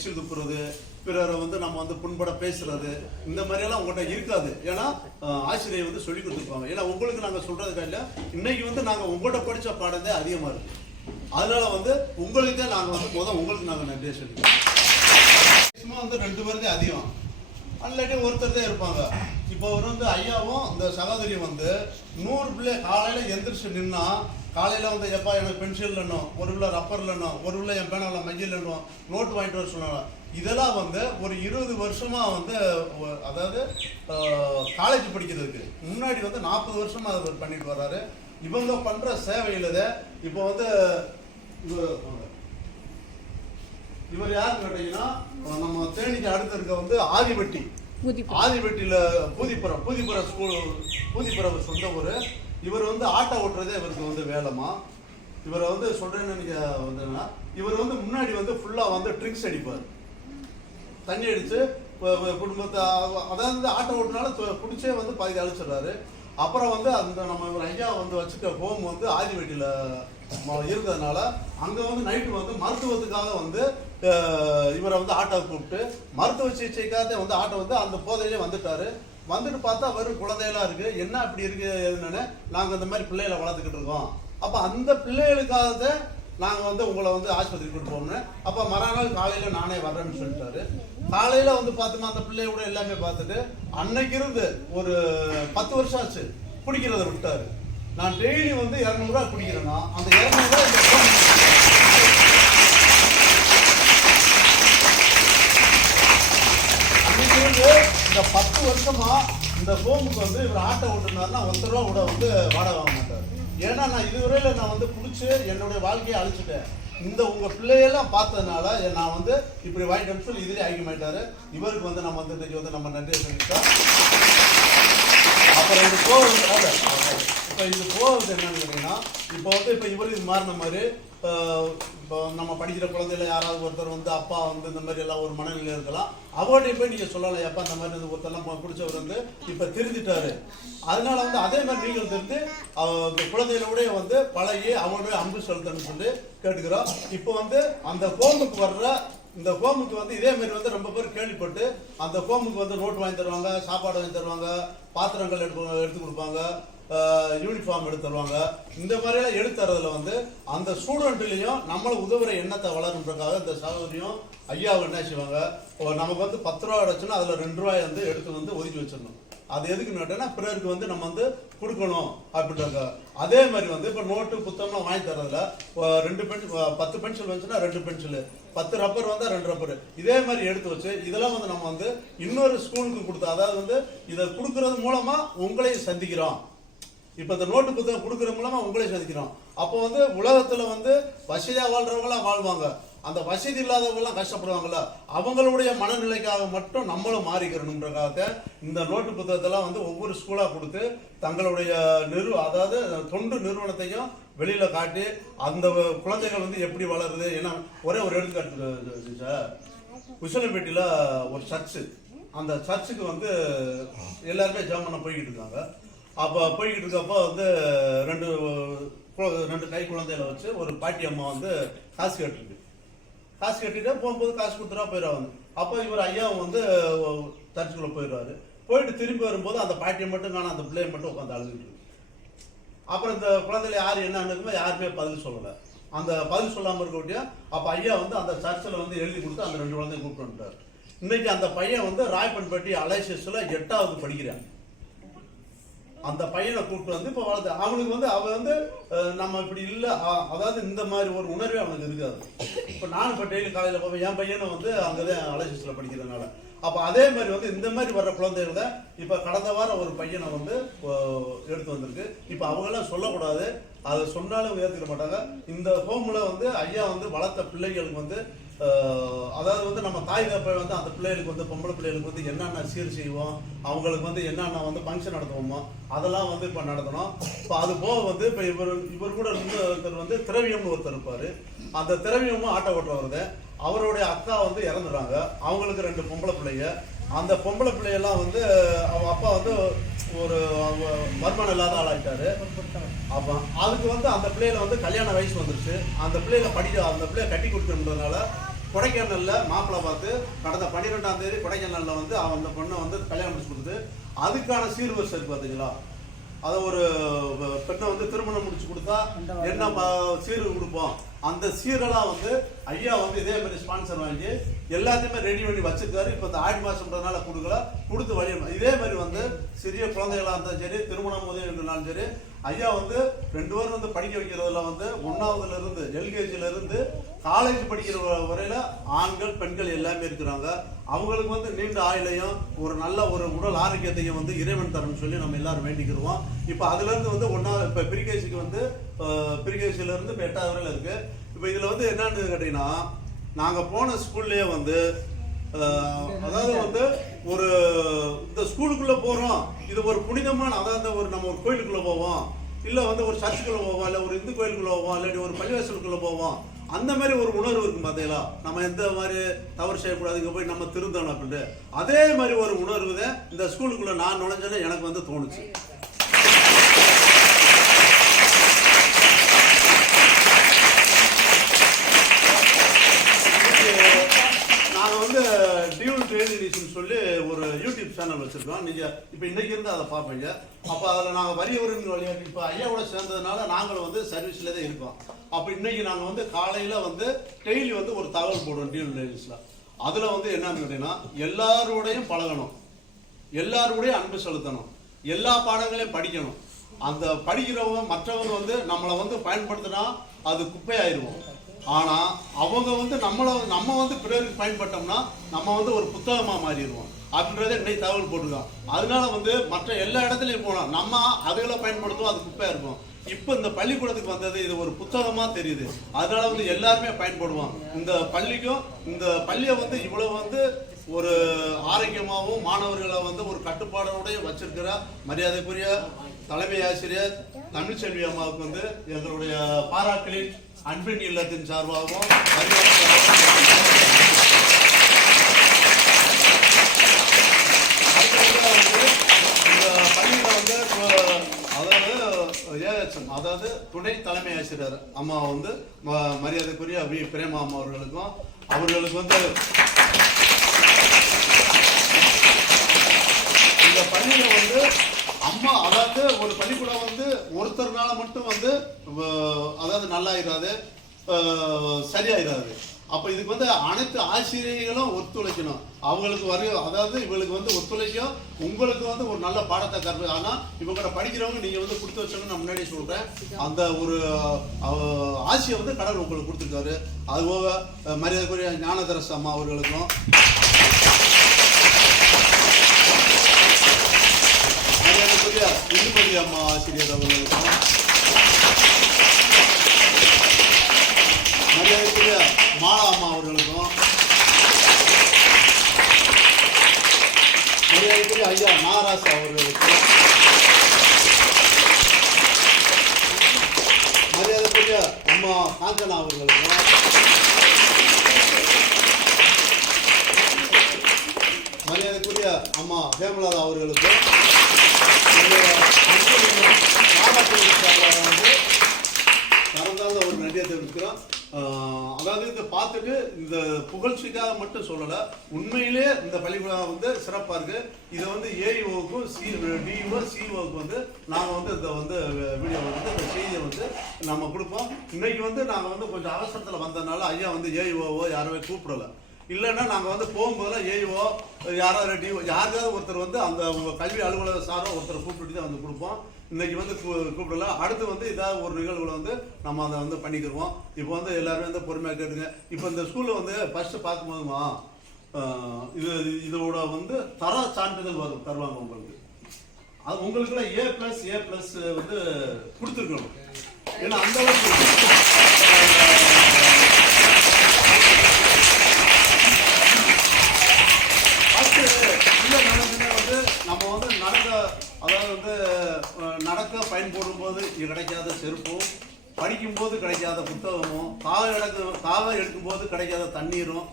எச்சில் துப்புறது பிறரை வந்து நம்ம வந்து புண்பட பேசுறது இந்த மாதிரி எல்லாம் உங்கள்கிட்ட இருக்காது. ஏன்னா ஆசிரியை ஆசிரியர் வந்து சொல்லி கொடுத்துருப்பாங்க. ஏன்னா உங்களுக்கு நாங்கள் சொல்றதுக்கா இல்ல இன்னைக்கு வந்து நாங்கள் உங்கள்கிட்ட படிச்ச பாடத்தே அதிகமாக இருக்கு. அதனால வந்து உங்களுக்கு தான் நாங்கள் வந்து போதும் உங்களுக்கு நாங்கள் நன்றியை சொல்லிக்கிறோம். வந்து ரெண்டு பேருதே அதிகம். அல்லாட்டி ஒருத்தர் தான் இருப்பாங்க. இப்போ அவர் வந்து ஐயாவும் அந்த சகோதரியும் வந்து நூறு பிள்ளை காலையில் எந்திரிச்சு நின்னா காலையில் வந்து எப்பா எனக்கு பென்சில் இல்லைனும் ஒரு உள்ள ரப்பர் இல்லைனும் ஒரு உள்ள என் பேனாவில் மஞ்சள் இல்லைனும் நோட்டு வாங்கிட்டு வர சொன்னாங்க. இதெல்லாம் வந்து ஒரு இருபது வருஷமாக வந்து அதாவது காலேஜ் படிக்கிறதுக்கு. முன்னாடி வந்து நாற்பது வருஷமாக அதை பண்ணிட்டு வர்றாரு. இவங்க பண்ணுற சேவையில் இப்போ வந்து இவர் இவர் யாருன்னு கேட்டீங்கன்னா நம்ம தேனிக்கு அடுத்து இருக்க வந்து ஆதிபட்டி. ஊதிப்பு ஆதிவட்டியில பூதிப்புறம் ஸ்கூல் பூதிப்புறம் சொந்த ஊர். இவர் வந்து ஆட்டோ ஓட்டுறதே இவருக்கு வந்து வேலைமா இவரை வந்து சொல்கிறேன்னு நீங்கள் வந்துன்னா இவர் வந்து முன்னாடி வந்து ஃபுல்லாக வந்து ட்ரிங்க்ஸ் அடிப்பார். தண்ணி அடித்து குடும்பத்தை அதாவது வந்து ஆட்டோ ஓட்டுனால பிடிச்சே வந்து பாதி அழிச்சிடுறாரு. அப்புறம் வந்து அந்த நம்ம ஒரு ஐயா வந்து வச்சுக்க ஹோம் வந்து ஆதிவெட்டியில் இருக்கிறதுனால அங்கே வந்து நைட்டு வந்து மருத்துவத்துக்காக வந்து இவரை வந்து ஆட்டோ கூப்பிட்டு மருத்துவ சிகிச்சைக்காக வந்து ஆட்டோ வந்து அந்த போதையிலே வந்துட்டாரு. வந்துட்டு பார்த்தா வெறும் குழந்தையெல்லாம் இருக்கு. என்ன அப்படி இருக்கு என்னென்னு நாங்கள் இந்த மாதிரி பிள்ளைகளை வளர்த்துக்கிட்டு இருக்கோம். அப்போ அந்த பிள்ளைகளுக்காக தான் நாங்கள் வந்து உங்களை வந்து ஆஸ்பத்திரிக்கு கூட்டு அப்போ மறுநாள் காலையில் நானே வர்றேன்னு சொல்லிட்டாரு. காலையில் வந்து பார்த்தோமா அந்த பிள்ளையோட எல்லாமே பார்த்துட்டு அன்னைக்கு இருந்து ஒரு பத்து வருஷம் ஆச்சு குடிக்கிறத விட்டாரு. நான் டெய்லி வந்து இரநூறுவா குடிக்கிறேன்னா அந்த இரநூறுவா இந்த phone- அன்னைக்கு இருந்து இந்த பத்து இந்த ஃபோமுக்கு வந்து இவர் ஆட்டோ ஓட்டுனார்னா ஒத்த ரூபா கூட வந்து வாடகை வாங்க மாட்டார். ஏன்னா நான் இதுவரையில் நான் வந்து பிடிச்சி என்னுடைய வாழ்க்கையை அழிச்சிட்டேன். இந்த உங்கள் பிள்ளையெல்லாம் பார்த்ததுனால நான் வந்து இப்படி வாங்கிட்டேன்னு சொல்லி இதுலேயே ஐக்கியமாயிட்டாரு இவருக்கு வந்து நம்ம வந்து இன்னைக்கு வந்து நம்ம நன்றி சொல்லிட்டோம் அப்புறம் இது போகுது இப்போ இது போகிறது என்னன்னு கேட்டிங்கன்னா இப்போ வந்து இப்போ இவர் இது மாறின மாதிரி இப்போ நம்ம படிக்கிற குழந்தையில யாராவது ஒருத்தர் வந்து அப்பா வந்து இந்த மாதிரி எல்லாம் ஒரு மனநிலையில் இருக்கலாம். அவர்கிட்ட போய் நீங்கள் சொல்லலாம் எப்பா இந்த மாதிரி வந்து ஒருத்தர்லாம் பிடிச்சவர் வந்து இப்போ திருந்திட்டாரு. அதனால வந்து அதே மாதிரி நீங்கள் திருந்து இந்த குழந்தைகளோடய வந்து பழகி அவங்களுடைய அன்பு செலுத்தணும்னு சொல்லி கேட்டுக்கிறோம். இப்போ வந்து அந்த ஹோமுக்கு வர்ற இந்த ஹோமுக்கு வந்து இதே மாதிரி வந்து ரொம்ப பேர் கேள்விப்பட்டு அந்த ஹோமுக்கு வந்து நோட் வாங்கி தருவாங்க சாப்பாடு வாங்கி தருவாங்க பாத்திரங்கள் எடுத்து எடுத்து கொடுப்பாங்க. யூனிஃபார்ம் எடுத்து தருவாங்க. இந்த மாதிரியெல்லாம் எடுத்து தரதுல வந்து அந்த ஸ்டூடெண்ட்லேயும் நம்மளை உதவுற எண்ணத்தை வளருன்றக்காக இந்த சகோதரியும் ஐயாவை என்ன செய்வாங்க? நமக்கு வந்து பத்து ரூபா கிடச்சுன்னா அதில் ரெண்டு ரூபாய் வந்து எடுத்து வந்து ஒதுக்கி வச்சிடணும். அது எதுக்குன்னு கேட்டேன்னா பிறருக்கு வந்து நம்ம வந்து கொடுக்கணும் அப்படின்றாங்க அதே மாதிரி வந்து இப்போ நோட்டு புத்தகம்லாம் வாங்கி தரதுல ரெண்டு பென்சில் பத்து பென்சில் வந்துச்சுன்னா ரெண்டு பென்சில் பத்து ரப்பர் வந்தால் ரெண்டு ரப்பர் இதே மாதிரி எடுத்து வச்சு இதெல்லாம் வந்து நம்ம வந்து இன்னொரு ஸ்கூலுக்கு கொடுத்தோம் அதாவது வந்து இதை கொடுக்கறது மூலமாக உங்களையும் சந்திக்கிறோம். இப்போ இந்த நோட்டு புத்தகம் கொடுக்குற மூலமாக உங்களே சந்திக்கிறோம் அப்போ வந்து உலகத்தில் வந்து வசதியாக வாழ்றவங்களாம் வாழ்வாங்க. அந்த வசதி இல்லாதவங்கலாம் கஷ்டப்படுவாங்கல்ல. அவங்களுடைய மனநிலைக்காக மட்டும் நம்மளும் மாறிக்கிறணுன்றக்காக இந்த நோட்டு புத்தகத்தெல்லாம் வந்து ஒவ்வொரு ஸ்கூலாக கொடுத்து தங்களுடைய நிறு அதாவது தொண்டு நிறுவனத்தையும் வெளியில் காட்டி அந்த குழந்தைகள் வந்து எப்படி வளருது ஏன்னா ஒரே ஒரு எடுத்துக்காட்டு சார். உசிலம்பேட்டியில் ஒரு சர்ச்சு அந்த சர்ச்சுக்கு வந்து எல்லாருமே ஜெபம் போய்கிட்டு இருக்காங்க. அப்போ போய்கிட்டு இருக்கப்போ வந்து ரெண்டு ரெண்டு கை குழந்தையில வச்சு ஒரு பாட்டி அம்மா வந்து காசு கட்டிருக்கு. காசு கட்டிட்டு போகும்போது காசு கொடுத்துட்டா போயிடுவாங்க. அப்போ இவர் ஐயாவும் வந்து சர்ச்சுக்குள்ளே போயிடுவாரு. போயிட்டு திரும்பி வரும்போது அந்த பாட்டியை மட்டும் காண அந்த பிள்ளைய மட்டும் உட்காந்து அழுதுட்டு அப்புறம் இந்த குழந்தைல யார் என்னன்னு யாருமே பதில் சொல்லலை. அந்த பதில் சொல்லாமல் இருக்கக்கூடிய அப்போ ஐயா வந்து அந்த சர்ச்சில் வந்து எழுதி கொடுத்து அந்த ரெண்டு குழந்தையும் கூப்பிட்டு வந்துட்டார். இன்னைக்கு அந்த பையன் வந்து ராயப்பன்பட்டி அலைசியஸில் எட்டாவது படிக்கிறான். அந்த பையனை கூப்பிட்டு வந்து இப்போ வளர்த்து அவனுக்கு வந்து அவன் வந்து நம்ம இப்படி இல்லை அதாவது இந்த மாதிரி ஒரு உணர்வே அவனுக்கு இருக்காது. இப்போ நானும் இப்போ டெய்லி காலையில் போவேன். என் பையனை வந்து அங்கே தான் அலைசியஸில் படிக்கிறதுனால. அப்போ அதே மாதிரி வந்து இந்த மாதிரி வர்ற குழந்தைகள் தான் இப்போ கடந்த வாரம் ஒரு பையனை வந்து எடுத்து வந்திருக்கு. இப்போ அவங்களாம் சொல்லக்கூடாது. அதை சொன்னாலும் ஏற்றுக்க மாட்டாங்க. இந்த ஹோமில் வந்து ஐயா வந்து வளர்த்த பிள்ளைகளுக்கு வந்து அதாவது வந்து நம்ம தாய் தப்பை வந்து அந்த பிள்ளைகளுக்கு வந்து பொம்பளை பிள்ளைகளுக்கு வந்து என்னென்ன சீர் செய்வோம் அவங்களுக்கு வந்து என்னென்ன வந்து ஃபங்க்ஷன் நடத்துவோமோ அதெல்லாம் வந்து இப்போ நடத்தணும். இப்போ அது போக வந்து இப்போ இவர் இவர் கூட இன்னொருத்தர் வந்து திரவியம்னு ஒருத்தர் இருப்பார். அந்த திரவியமும் ஆட்டோ ஓட்டுறவர் வருது அவருடைய அக்கா வந்து இறந்துடுறாங்க அவங்களுக்கு ரெண்டு பொம்பளை பிள்ளைங்க. அந்த பொம்பளை பிள்ளையெல்லாம் வந்து அவங்க அப்பா வந்து ஒரு அவங்க வருமானம் இல்லாத ஆளாயிட்டாரு. அப்போ அதுக்கு வந்து அந்த பிள்ளையில வந்து கல்யாண வயசு வந்துருச்சு. அந்த பிள்ளையில படிக்க அந்த பிள்ளைய கட்டி கொடுத்துருந்ததுனால கொடைக்கானல்ல மாப்பிள்ளை பார்த்து கடந்த பன்னிரெண்டாம் தேதி கொடைக்கானல்ல வந்து அவன் அந்த பொண்ணை வந்து கல்யாணம் முடிச்சு கொடுத்து அதுக்கான சீர்வரிசை இருக்கு பார்த்தீங்களா அதை ஒரு பெண்ணை வந்து திருமணம் முடிச்சு கொடுத்தா என்ன சீர் கொடுப்போம்? அந்த சீரெல்லாம் வந்து ஐயா வந்து இதே மாதிரி ஸ்பான்சர் வாங்கி எல்லாத்தையுமே ரெடி பண்ணி வச்சிருக்காரு. இப்போ இந்த ஆடி மாதம்ன்றதுனால கொடுக்கல. கொடுத்து வழி இதே மாதிரி வந்து சிறிய குழந்தைகளாக இருந்தாலும் சரி திருமணம் முதல் சரி ஐயா வந்து ரெண்டு பேரும் வந்து படிக்க வைக்கிறதுல வந்து ஒன்றாவதுலேருந்து எல்கேஜிலேருந்து காலேஜ் படிக்கிற வரையில் ஆண்கள் பெண்கள் எல்லாமே இருக்கிறாங்க. அவங்களுக்கு வந்து நீண்ட ஆயுளையும் ஒரு நல்ல ஒரு உடல் ஆரோக்கியத்தையும் வந்து இறைவன் தரணும்னு சொல்லி நம்ம எல்லாரும் வேண்டிக்கிறோம். இப்போ அதுலேருந்து வந்து ஒன்றாவது இப்போ பிரிகேஜிக்கு வந்து பிரிகேசில இப்போ எட்டாவது வரையில இப்போ இதில் வந்து என்னன்னு கேட்டீங்கன்னா நாங்கள் போன ஸ்கூல்லேயே வந்து அதாவது வந்து ஒரு இந்த ஸ்கூலுக்குள்ளே போகிறோம் இது ஒரு புனிதமான அதாவது ஒரு நம்ம ஒரு கோயிலுக்குள்ளே போவோம். இல்லை வந்து ஒரு சர்ச்சுக்குள்ளே போவோம் இல்லை ஒரு இந்து கோயிலுக்குள்ளே போவோம் இல்லாட்டி ஒரு பள்ளிவாசலுக்குள்ளே போவோம். அந்த மாதிரி ஒரு உணர்வு இருக்கும் பார்த்தீங்களா நம்ம எந்த மாதிரி தவறு செய்யக்கூடாது இங்கே போய் நம்ம திருந்தணும் அப்படின்ட்டு. அதே மாதிரி ஒரு உணர்வு தான் இந்த ஸ்கூலுக்குள்ளே நான் நுழைஞ்சேன்னு எனக்கு வந்து தோணுச்சு. டியூல் சொல்லி ஒரு யூடியூப் சேனல் வச்சுருக்கோம். நீங்கள் இப்போ இன்னைக்கு இருந்து அதை பார்ப்பீங்க. அப்போ அதில் நாங்கள் வரியவரின் வழியாக இப்போ ஐயாவோட சேர்ந்ததுனால நாங்களும் வந்து சர்வீஸில் தான் இருக்கோம். அப்போ இன்னைக்கு நாங்கள் வந்து காலையில் வந்து டெய்லி வந்து ஒரு தகவல் போடுவோம் டீல் ட்ரெயினிஸ்ல அதில் வந்து என்னன்னு கேட்டிங்கன்னா எல்லாரோடையும் பழகணும். எல்லாரோடையும் அன்பு செலுத்தணும். எல்லா பாடங்களையும் படிக்கணும். அந்த படிக்கிறவங்க மற்றவங்க வந்து நம்மளை வந்து பயன்படுத்தினா அது குப்பையாயிருவோம். ஆனால் அவங்க வந்து நம்மளை நம்ம வந்து பிறருக்கு பயன்பட்டோம்னா நம்ம வந்து ஒரு புத்தகமாக மாறிடுவோம். அப்படின்றத இன்னைக்கு தகவல் போட்டிருக்கோம் அதனால வந்து மற்ற எல்லா இடத்துலையும் போனோம் நம்ம அதுகளை பயன்படுத்துவோம் அது குப்பையாக இருக்கும். இப்போ இந்த பள்ளிக்கூடத்துக்கு வந்தது இது ஒரு புத்தகமா தெரியுது. அதனால வந்து எல்லாருமே பயன்படுவோம். இந்த பள்ளிக்கும் இந்த பள்ளியை வந்து இவ்வளவு வந்து ஒரு ஆரோக்கியமாகவும் மாணவர்களை வந்து ஒரு கட்டுப்பாடோடைய வச்சிருக்கிற மரியாதைக்குரிய தலைமை ஆசிரியர் தமிழ்ச்செல்வி அம்மாவுக்கு வந்து எங்களுடைய பாராக்களின் அன்பின் இல்லத்தின் சார்பாகவும் அடுத்ததுல வந்து இந்த பள்ளியில வந்து அஹ், அதாவது ஏஎச்எம் அதாவது துணை தலைமை ஆசிரியர் அம்மா வந்து ம- மரியாதைக்குரிய வி. பிரேமா அம்மா அவர்களுக்கும் அவர்களுக்கு வந்து இந்த பள்ளியில வந்து அம்மா அதாவது ஒரு பள்ளிக்கூடம் வந்து ஒருத்தர்னால மட்டும் வந்து அதாவது நல்லா இராது சரியாயிராது. அப்போ இதுக்கு வந்து அனைத்து ஆசிரியர்களும் ஒத்துழைக்கணும். அவங்களுக்கு வரைய அதாவது இவங்களுக்கு வந்து ஒத்துழைக்கும் உங்களுக்கு வந்து ஒரு நல்ல பாடத்தை கற்பு ஆனால் இவங்க படிக்கிறவங்க நீங்கள் வந்து கொடுத்து வச்சோன்னு நான் முன்னாடி சொல்கிறேன் அந்த ஒரு ஆசையை வந்து கடவுள் உங்களுக்கு கொடுத்துருக்காரு. அதுபோக அஹ், மரியாதைக்குரிய ஞானதரசு அம்மா அவர்களுக்கும். மரியாதைக்குரிய இந்துமதி அம்மா ஆசிரியர் அவர்களுக்கும். மாலா அம்மா அவர்களுக்கும். மரியாதைக்குரிய ஐயா நாராஸ் அவர்களுக்கும். மரியாதைக்குரிய அம்மா காஞ்சனா அவர்களுக்கும். மரியாதைக்குரிய அம்மா ஹேமலதா அவர்களுக்கும் என்னுடைய அன்பு மாவட்ட சார்பாக வந்து மறந்தாத ஒரு நன்றியை தெரிவிக்கிறோம் ஆஹ் அதாவது இதை பார்த்துட்டு இந்த புகழ்ச்சிக்காக மட்டும் சொல்லல உண்மையிலே இந்த பள்ளிக்கூடம் வந்து சிறப்பா இருக்கு. இதை வந்து ஏஇஓக்கும் சி டிஓ சிஓக்கு வந்து நாங்கள் வந்து இந்த வந்து வீடியோ வந்து இந்த செய்தியை வந்து நம்ம கொடுப்போம். இன்னைக்கு வந்து நாங்கள் வந்து கொஞ்சம் அவசரத்தில் வந்ததுனால ஐயா வந்து ஏஇஓவோ யாருமே கூப்பிடல. இல்லைன்னா நாங்கள் வந்து போகும்போதெல்லாம் ஏஇஓ யாராவது டிஓ யாருக்காவது ஒருத்தர் வந்து அந்த கல்வி அலுவலக சாரோ ஒருத்தர் கூப்பிட்டு தான் வந்து கொடுப்போம். இன்னைக்கு வந்து கூப்பிடல. அடுத்து வந்து ஏதாவது ஒரு நிகழ்வுல வந்து நம்ம அதை வந்து பண்ணிக்கிடுவோம் இப்போ வந்து எல்லாருமே வந்து பொறுமையாக கேட்டுங்க. இப்போ இந்த ஸ்கூலில் வந்து ஃபஸ்ட்டு பார்க்கும்போதுமா இது இதோட வந்து தர சான்றிதழ் வரும் தருவாங்க உங்களுக்கு. அது உங்களுக்குலாம் ஏ ப்ளஸ் ஏ ப்ளஸ் வந்து கொடுத்துருக்கணும். ஏன்னா அந்த அளவுக்கு ஃபர்ஸ்ட் உள்ள நடந்துமே வந்து நம்ம வந்து நடக்க அதாவது வந்து அஹ், நடக்க பயன்படும் போது கிடைக்காத செருப்பும் படிக்கும்போது கிடைக்காத புத்தகமும் தாவை எடுக்க தாவை எடுக்கும்போது கிடைக்காத தண்ணீரும்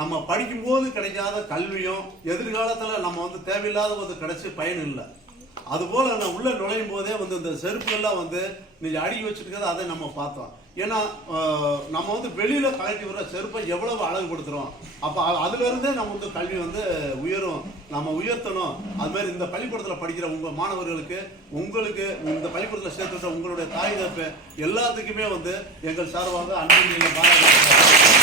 நம்ம படிக்கும்போது கிடைக்காத கல்வியும் எதிர்காலத்தில் நம்ம வந்து தேவையில்லாத வந்து கிடைச்சி பயன் இல்லை. அதுபோல் நான் உள்ளே நுழையும் போதே வந்து இந்த செருப்புகள்லாம் வந்து நீங்கள் அடுக்கி வச்சுருக்கிறத அதை நம்ம பார்த்தோம். ஏன்னா நம்ம வந்து வெளியில கலட்டி வர செருப்பை எவ்வளவு அழகுபடுத்துறோம் அப்ப அ- அதுல இருந்தே நம்ம வந்து கல்வி வந்து உயரும். நம்ம உயர்த்தணும். அது மாதிரி இந்த பள்ளிக்கூடத்துல படிக்கிற உங்க மாணவர்களுக்கு உங்களுக்கு இந்த பள்ளிக்கூடத்துல சேர்த்துட்ட உங்களுடைய தாய் தப்பு எல்லாத்துக்குமே வந்து எங்கள் சார்பாக அன்பு பாராட்டு